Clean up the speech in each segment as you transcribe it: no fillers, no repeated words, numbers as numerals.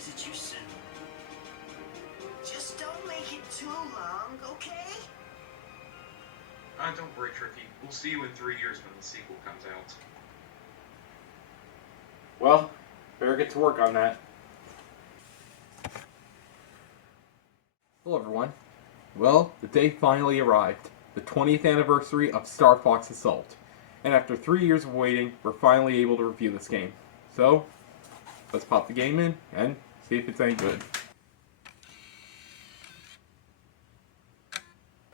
visit you soon. Just don't make it too long, okay? Don't worry, Tricky. We'll see you in 3 years when the sequel comes out. Well, better get to work on that. Hello everyone. Well, the day finally arrived. The 20th anniversary of Star Fox Assult. And after 3 years of waiting, we're finally able to review this game. So, let's pop the game in and see if it's any good.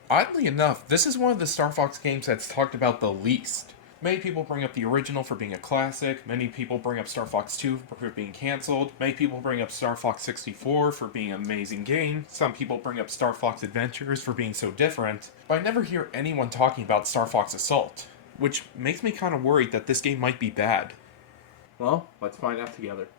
Oddly enough, this is one of the Star Fox games that's talked about the least. Many people bring up the original for being a classic, many people bring up Star Fox 2 for being cancelled, many people bring up Star Fox 64 for being an amazing game, some people bring up Star Fox Adventures for being so different, but I never hear anyone talking about Star Fox Assult, which makes me kind of worried that this game might be bad. Well, let's find out together.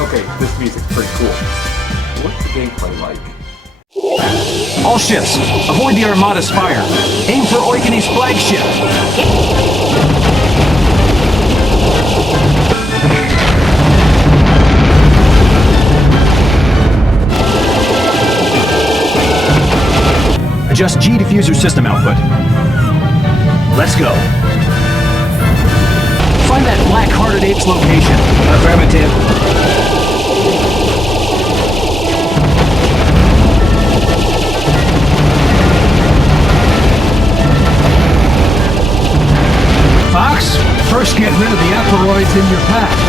Okay, this music's pretty cool. What's the gameplay like? All ships, avoid the Armada's fire. Aim for Oikone's flagship. Adjust G diffuser system output. Let's go. Find that black-hearted ape's location. Affirmative. Fox, first get rid of the aperoids in your path.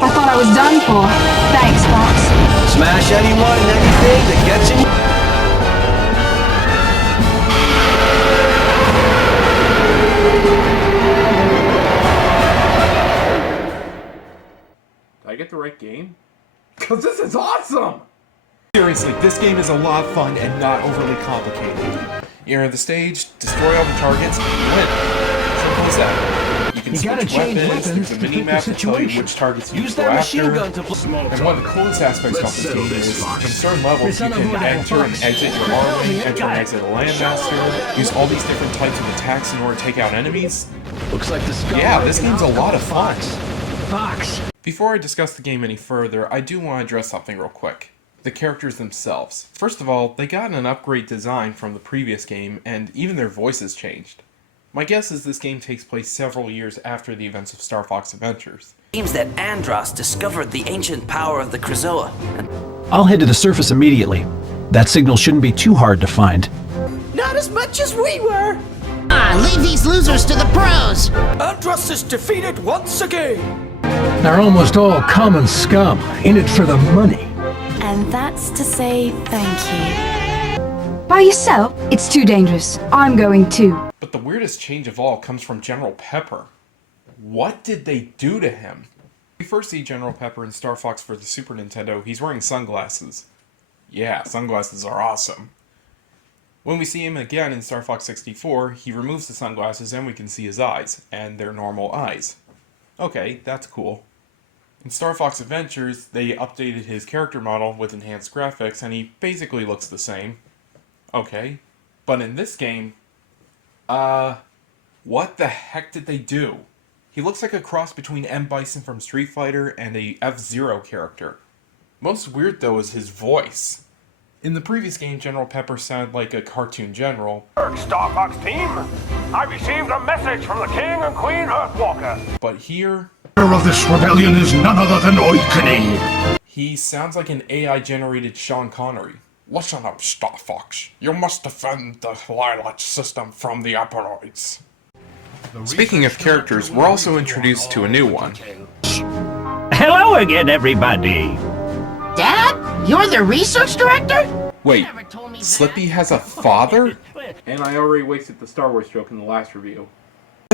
I thought I was done for. Thanks, Fox. Smash anyone and anything that gets in. Did I get the right game? Because this is awesome! Seriously, this game is a lot of fun and not overly complicated. You enter the stage, destroy all the targets, and win. Simple as that. You can switch weapons, there's a mini-map to tell you which targets you can go after. And one of the coolest aspects about this game is, in certain levels, you can enter and exit your army, enter and exit a landmaster, use all these different types of attacks in order to take out enemies. Looks like the Yeah, this game's a lot of fun. Fox. Before I discuss the game any further, I do want to address something real quick. The characters themselves. First of all, they got an upgrade design from the previous game, and even their voices changed. My guess is this game takes place several years after the events of Star Fox Adventures. It seems that Andros discovered the ancient power of the Krazoa. I'll head to the surface immediately. That signal shouldn't be too hard to find. Not as much as we were. Leave these losers to the pros! Andros is defeated once again. They're almost all common scum, in it for the money. And that's to say thank you. By yourself? It's too dangerous. I'm going too. But the weirdest change of all comes from General Pepper. What did they do to him? We first see General Pepper in Star Fox for the Super Nintendo. He's wearing sunglasses. Yeah, sunglasses are awesome. When we see him again in Star Fox 64, he removes the sunglasses and we can see his eyes, and they're normal eyes. Okay, that's cool. In Star Fox Adventures, they updated his character model with enhanced graphics, and he basically looks the same. Okay. But in this game, what the heck did they do? He looks like a cross between M. Bison from Street Fighter and a F-Zero character. Most weird, though, is his voice. In the previous game, General Pepper sounded like a cartoon general. Star Fox team, I received a message from the King and Queen Earthwalker. But here, The leader of this rebellion is none other than Oikone. he sounds like an AI-generated Sean Connery. Listen up, Star Fox. You must defend the alot system from the aperoids. Speaking of characters, we're also introduced to a new one. Hello again, everybody. Dad? You're the research director? Wait, Slippy has a father? And I already wasted the Star Wars joke in the last review.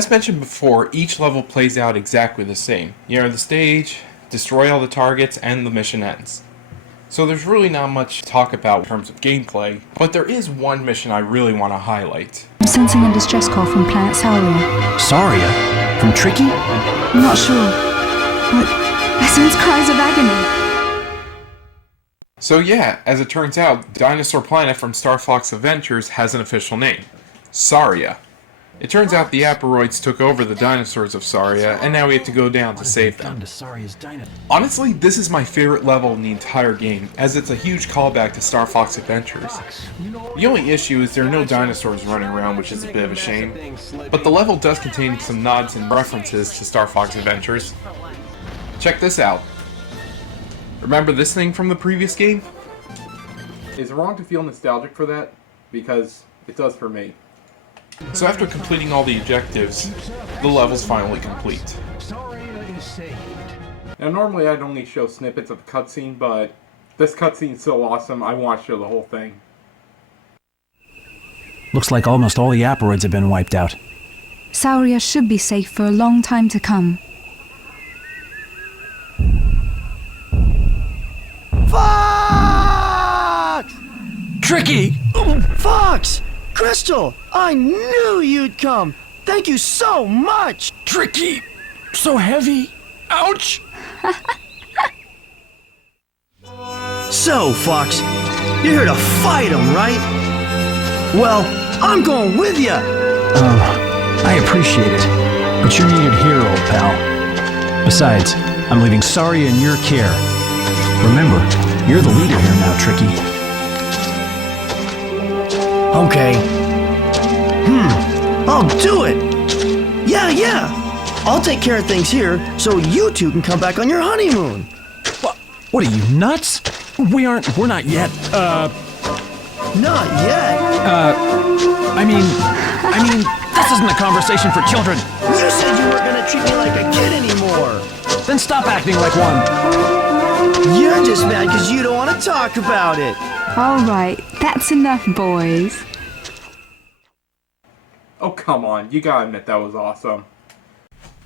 As mentioned before, each level plays out exactly the same. You enter the stage, destroy all the targets, and the mission ends. So there's really not much to talk about in terms of gameplay, but there is one mission I really want to highlight. I'm sensing a distress call from planet Sauria. Sauria? From Tricky? I'm not sure, but I sense cries of agony. So yeah, as it turns out, Dinosaur Planet from Star Fox Adventures has an official name. Sauria. It turns out the Aporoids took over the dinosaurs of Sauria, and now we have to go down to save them. Honestly, this is my favorite level in the entire game, as it's a huge callback to Star Fox Adventures. The only issue is there are no dinosaurs running around, which is a bit of a shame, but the level does contain some nods and references to Star Fox Adventures. Check this out. Remember this thing from the previous game? Is it wrong to feel nostalgic for that? Because it does for me. So after completing all the objectives, the level's finally complete. Now normally I'd only show snippets of the cutscene, but this cutscene's so awesome I want to show the whole thing. Looks like almost all the Aporoids have been wiped out. Sauria should be safe for a long time to come. Fox! Tricky! Fox! Crystal! I knew you'd come! Thank you so much! Tricky! So heavy! Ouch! So, Fox, you're here to fight him, right? Well, I'm going with you! I appreciate it, but you're needed here, old pal. Besides, I'm leaving Sauria in your care. Remember, you're the leader here now, Tricky. Okay. I'll do it! Yeah! I'll take care of things here, so you two can come back on your honeymoon! What are you, nuts? We're not yet, Not yet? I mean, this isn't a conversation for children. You said you weren't gonna treat me like a kid anymore! Then stop acting like one. You're just mad because you don't want to talk about it! Alright, that's enough, boys. Oh come on, you gotta admit that was awesome.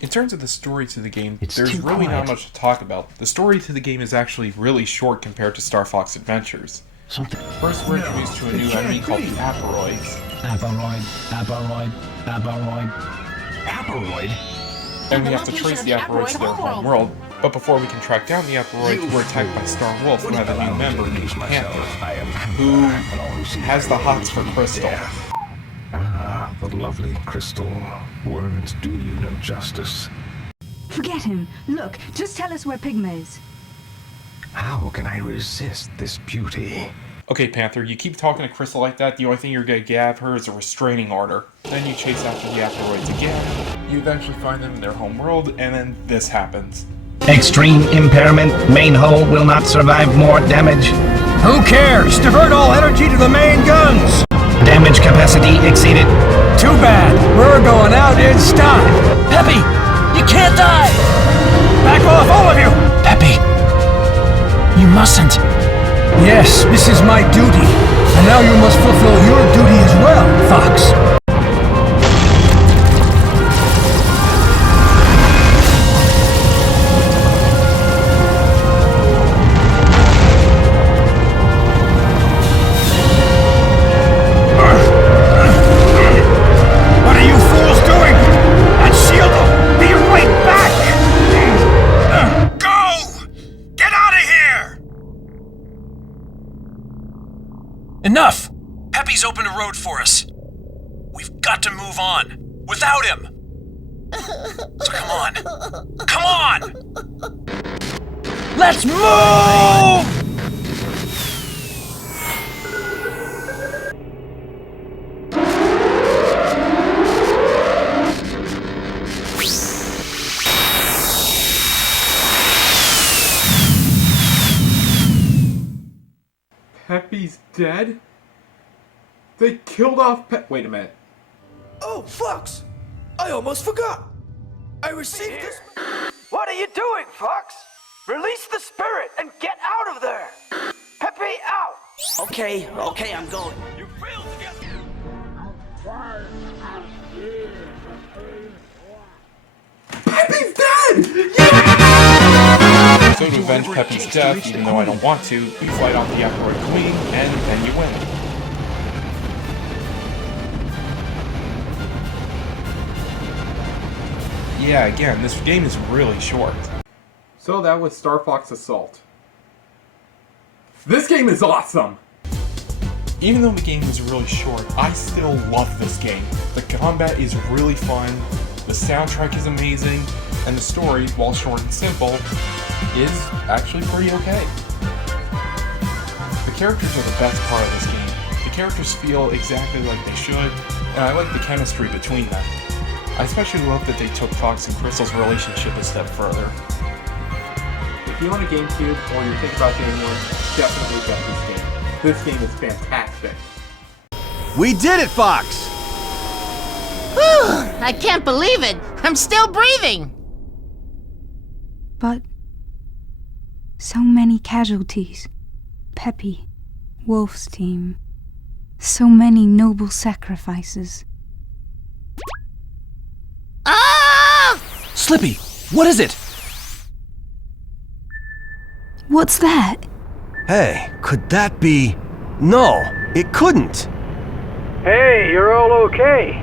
In terms of the story to the game, It's there's too really quiet. not much to talk about. The story to the game is actually really short compared to Star Fox Adventures. Something. First, we're introduced to a new enemy called the Aporoids. Aporoid? And we have to trace the Aporoids to their home world, but before we can track down the Aporoids, we're attacked by Star Wolf, who have a new member named Panther, who has the hots for Crystal. Ah, the lovely Crystal. Words do you no justice. Forget him. Look, just tell us where Pygma is. How can I resist this beauty? Okay, Panther, you keep talking to Crystal like that, the only thing you're gonna give her is a restraining order. Then you chase after the Aporoids again, you eventually find them in their home world, and then this happens. Extreme impairment. Main hull will not survive more damage. Who cares? Divert all energy to the main guns! Damage capacity exceeded. Too bad. We're going out in style. Peppy, you can't die! Back off, all of you! Peppy, you mustn't. Yes, this is my duty. And now you must fulfill your duty as well, Fox. What are you fools doing? And shield them! Be right back! Go! Get out of here! Enough! Peppy's opened a road for us. We've got to move on. Without him. So come on. Come on! Let's move! Peppy's dead? They killed off Wait a minute. Oh, Fox! I almost forgot! I received this... What are you doing, Fox? Release the spirit and get out of there! Peppy, out! Okay, I'm going. You failed to get... So to avenge Peppy's death, even though I don't want to, you fight off the Asteroid Queen, and then you win. Yeah, again, this game is really short. So that was Star Fox Assult. This game is awesome! Even though the game is really short, I still love this game. The combat is really fun, the soundtrack is amazing, and the story, while short and simple, is actually pretty okay. The characters are the best part of this game. The characters feel exactly like they should, and I like the chemistry between them. I especially love that they took Fox and Crystal's relationship a step further. If you own a GameCube or you're thinking about getting one, definitely get this game. This game is fantastic. We did it, Fox! Whew, I can't believe it! I'm still breathing! But so many casualties. Peppy, Wolf's team. So many noble sacrifices. Ah! Slippy, what is it? What's that? Hey, could that be... No, it couldn't! Hey, you're all okay.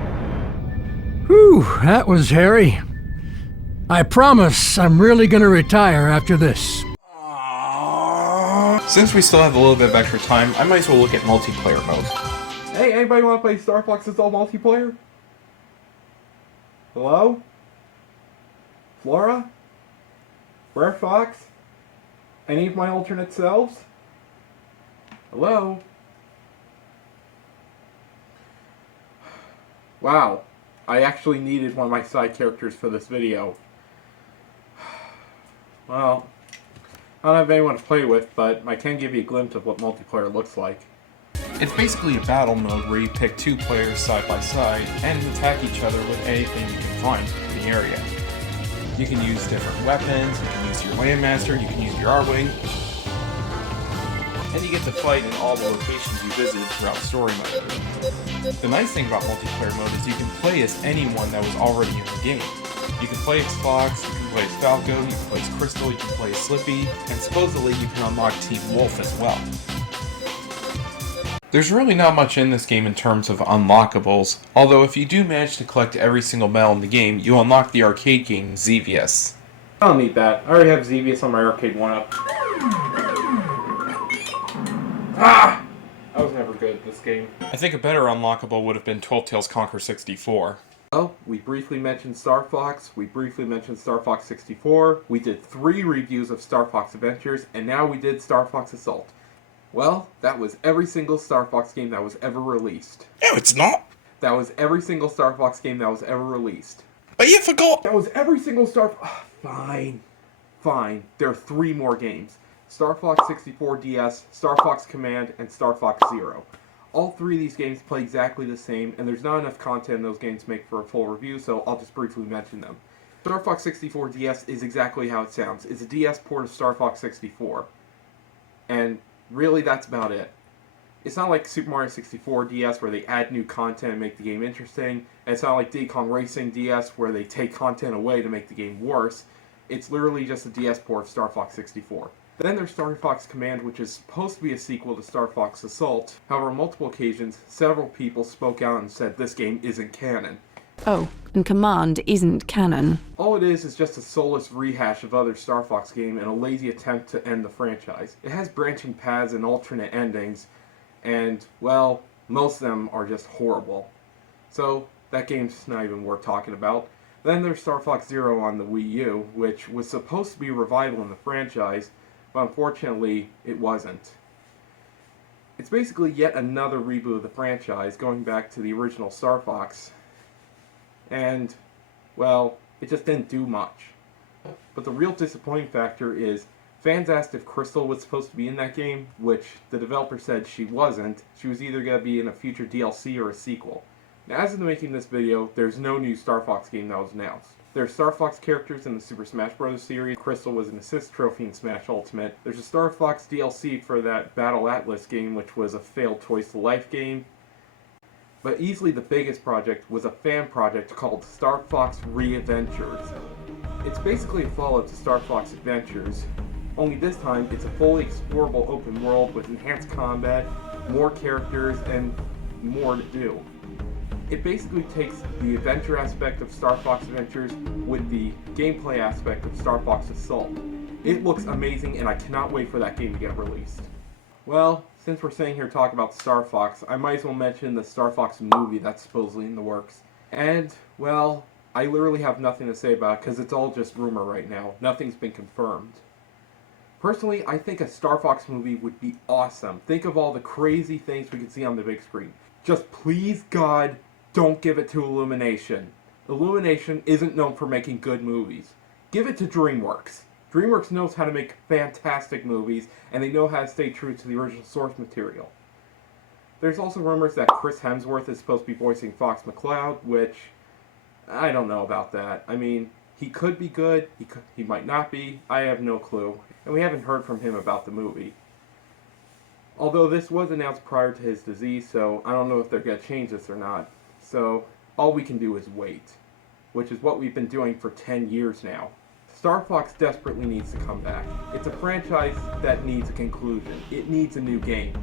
Whew, that was hairy. I promise I'm really gonna retire after this. Since we still have a little bit of extra time, I might as well look at multiplayer mode. Hey, anybody want to play Star Fox Assult multiplayer? Hello? Flora? Rare Fox? Any of my alternate selves? Hello? Wow, I actually needed one of my side characters for this video. Well, I don't have anyone to play with, but I can give you a glimpse of what multiplayer looks like. It's basically a battle mode where you pick two players side by side and attack each other with anything you can find in the area. You can use different weapons, you can use your Landmaster, you can use your R-Wing, and you get to fight in all the locations you visited throughout story mode. The nice thing about multiplayer mode is you can play as anyone that was already in the game. You can play as Fox, you can play as Falco, you can play as Crystal, you can play as Slippy, and supposedly you can unlock Team Wolf as well. There's really not much in this game in terms of unlockables, although if you do manage to collect every single medal in the game, you unlock the arcade game Xevious. I don't need that. I already have Xevious on my arcade 1-up. Ah! I was never good at this game. I think a better unlockable would have been 12 Tales Conquer 64. Well, we briefly mentioned Star Fox, we briefly mentioned Star Fox 64, we did 3 reviews of Star Fox Adventures, and now we did Star Fox Assult. Well, that was every single Star Fox game that was ever released. No, it's not. That was every single Star Fox game that was ever released. But you forgot. That was every single Star... Fine. Fine. There are 3 more games. Star Fox 64 DS, Star Fox Command, and Star Fox Zero. All 3 of these games play exactly the same, and there's not enough content in those games to make for a full review, so I'll just briefly mention them. Star Fox 64 DS is exactly how it sounds. It's a DS port of Star Fox 64. And really, that's about it. It's not like Super Mario 64 DS where they add new content and make the game interesting, and it's not like Diddy Kong Racing DS where they take content away to make the game worse. It's literally just a DS port of Star Fox 64. Then there's Star Fox Command, which is supposed to be a sequel to Star Fox Assult. However, on multiple occasions, several people spoke out and said this game isn't canon. Oh, and Command isn't canon. All it is just a soulless rehash of other Star Fox games and a lazy attempt to end the franchise. It has branching paths and alternate endings, and, well, most of them are just horrible. So, that game's not even worth talking about. Then there's Star Fox Zero on the Wii U, which was supposed to be a revival in the franchise, but unfortunately, it wasn't. It's basically yet another reboot of the franchise, going back to the original Star Fox. And, well, it just didn't do much. But the real disappointing factor is, fans asked if Crystal was supposed to be in that game, which the developer said she wasn't. She was either going to be in a future DLC or a sequel. Now, as of making this video, there's no new Star Fox game that was announced. There are Star Fox characters in the Super Smash Bros. Series. Crystal was an assist trophy in Smash Ultimate. There's a Star Fox DLC for that Battle Atlas game, which was a failed Toys to Life game. But easily the biggest project was a fan project called Star Fox Re-Adventures. It's basically a follow-up to Star Fox Adventures, only this time it's a fully explorable open world with enhanced combat, more characters, and more to do. It basically takes the adventure aspect of Star Fox Adventures with the gameplay aspect of Star Fox Assult. It looks amazing and I cannot wait for that game to get released. Well, since we're sitting here talking about Star Fox, I might as well mention the Star Fox movie that's supposedly in the works. And, well, I literally have nothing to say about it because it's all just rumor right now. Nothing's been confirmed. Personally, I think a Star Fox movie would be awesome. Think of all the crazy things we could see on the big screen. Just please, God, don't give it to Illumination. Illumination isn't known for making good movies. Give it to DreamWorks. DreamWorks knows how to make fantastic movies, and they know how to stay true to the original source material. There's also rumors that Chris Hemsworth is supposed to be voicing Fox McCloud, which I don't know about that. I mean, he could be good, he might not be, I have no clue, and we haven't heard from him about the movie. Although this was announced prior to his disease, so I don't know if they're going to change this or not. So all we can do is wait, which is what we've been doing for 10 years now. Star Fox desperately needs to come back. It's a franchise that needs a conclusion. It needs a new game.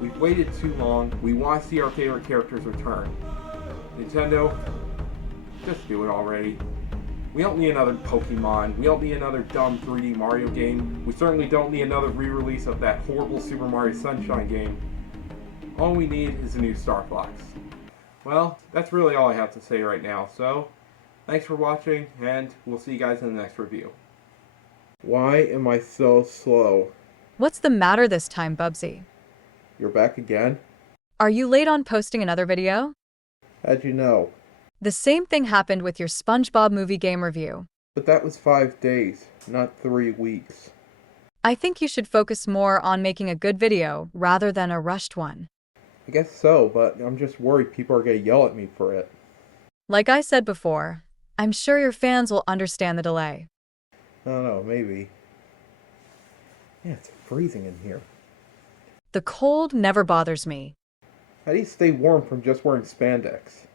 We've waited too long. We want to see our favorite characters return. Nintendo, just do it already. We don't need another Pokemon. We don't need another dumb 3D Mario game. We certainly don't need another re-release of that horrible Super Mario Sunshine game. All we need is a new Star Fox. Well, that's really all I have to say right now, so thanks for watching, and we'll see you guys in the next review. Why am I so slow? What's the matter this time, Bubsy? You're back again? Are you late on posting another video? How'd you know? The same thing happened with your SpongeBob movie game review. But that was 5 days, not 3 weeks. I think you should focus more on making a good video rather than a rushed one. I guess so, but I'm just worried people are going to yell at me for it. Like I said before, I'm sure your fans will understand the delay. I don't know, maybe. Yeah, it's freezing in here. The cold never bothers me. How do you stay warm from just wearing spandex?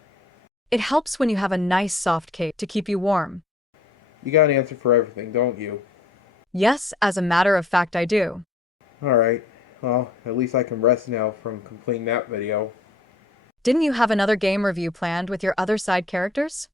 It helps when you have a nice soft cape to keep you warm. You got an answer for everything, don't you? Yes, as a matter of fact, I do. Alright, well, at least I can rest now from completing that video. Didn't you have another game review planned with your other side characters?